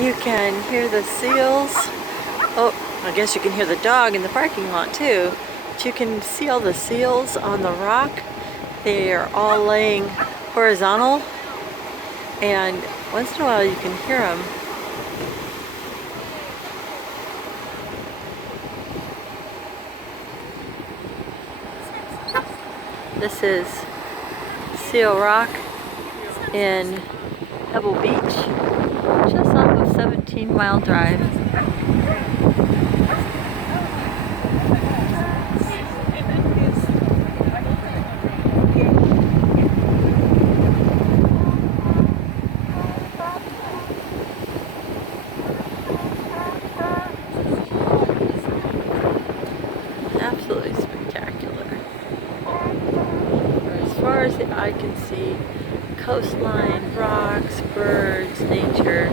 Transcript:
You can hear the seals. Oh, I guess you can hear the dog in the parking lot too. But you can see all the seals on the rock. They are all laying horizontal, and once in a while you can hear them. This is Seal Rock in Pebble Beach, just off a 17-mile drive. Absolutely spectacular. As far as the eye can see, coastline, rocks, birds, nature.